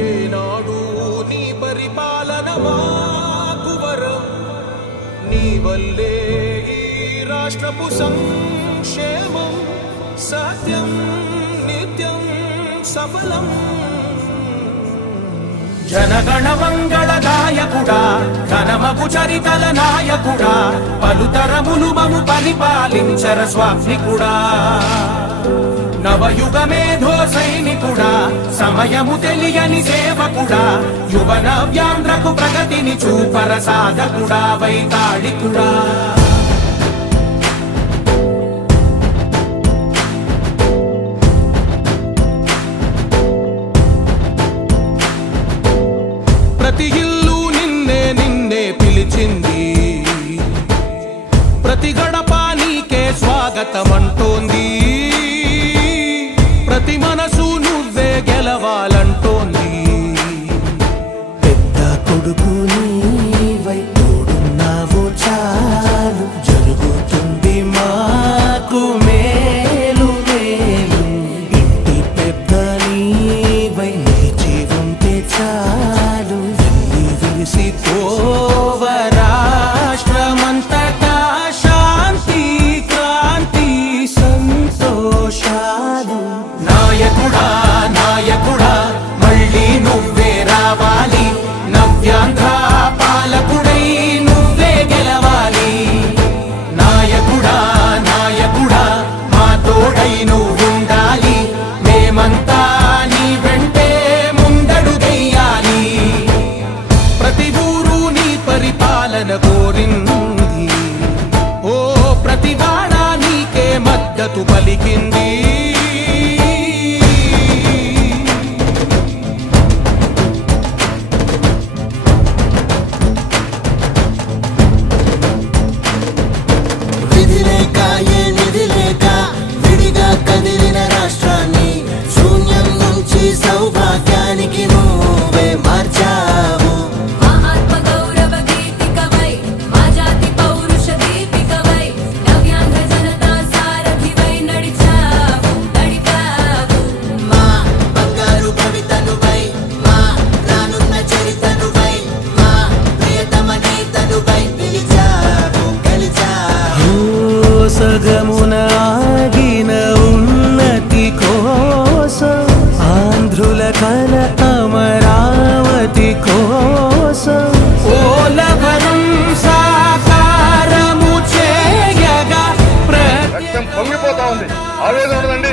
ఏనాడు నీ పరిపాలన మాకు వరం, నీ వల్లే ఈ రాష్ట్రపు సంక్షేమం సత్యం నిత్యం సఫలం. జనగణ మంగళ గాయకుడా, ఘనమగు చరితల నాయకుడా, పలుతరములు మము పరిపాలించర స్వామికుడా. నవయుగ మేధో సైనికుడా, సమయము తెలియని సేవకుడా, యువన వ్యాంధ్రకు ప్రగతిని చూపర సాధకుడా, వైతాళికుడా. ప్రతి ఇల్లు నిన్నే నిన్నే పిలిచింది, ప్రతి గడప నీకే స్వాగతమంటోంది, ప్రతి మనసు నువ్వే గెలవాలంటోంది. పెద్ద కొడుకు నీవై తోడున్నావు చాలు, జరుగుతుంది మాకు మేలు మేలు. ఇంటి పెద్ద నీవై నిలిచి ఉంటే చాలు, వెళ్ళి విరిసి పోవ రాష్ట్రమంతటా శాంతి క్రాంతి సంతోషాలు. నాయకుడా నాయకుడా మళ్ళీ నువ్వే రావాలి, నవ్యాంధ్ర పాలకుడై నువ్వే గెలవాలి. నాయకుడా నాయకుడా మా తోడై నువ్వుండాలి, మేమంతా నీ వెంటే ముందడుగెయ్యాలి. ప్రతి ఊరు నీ పరిపాలన కోరింది, ఓ ప్రతి వాడ నీకే మద్దతు పలికింది. సౌభాగ్యానికి నువ్వే మార్చావు, మా ఆత్మ గౌరవ గీతికవై, మా జాతి పౌరుష దీపికవై, నవ్యాంధ్ర జనతా సారథివై నడిచావు నడిపావు. మా బంగారు భవితనువై, మా రానున్న చరితనువై, మా ప్రియతమ నేతనువై పిలిచావు గెలిచావు. సగమున ఆగిన ఉన్నతి కోసం, ఆంధ్రుల కల అమరావతి కోసం, ఓలవరం సాకారము చేయగా రక్తం పొంగిపోతా ఉంది, ఆవేదన ఉండదండి.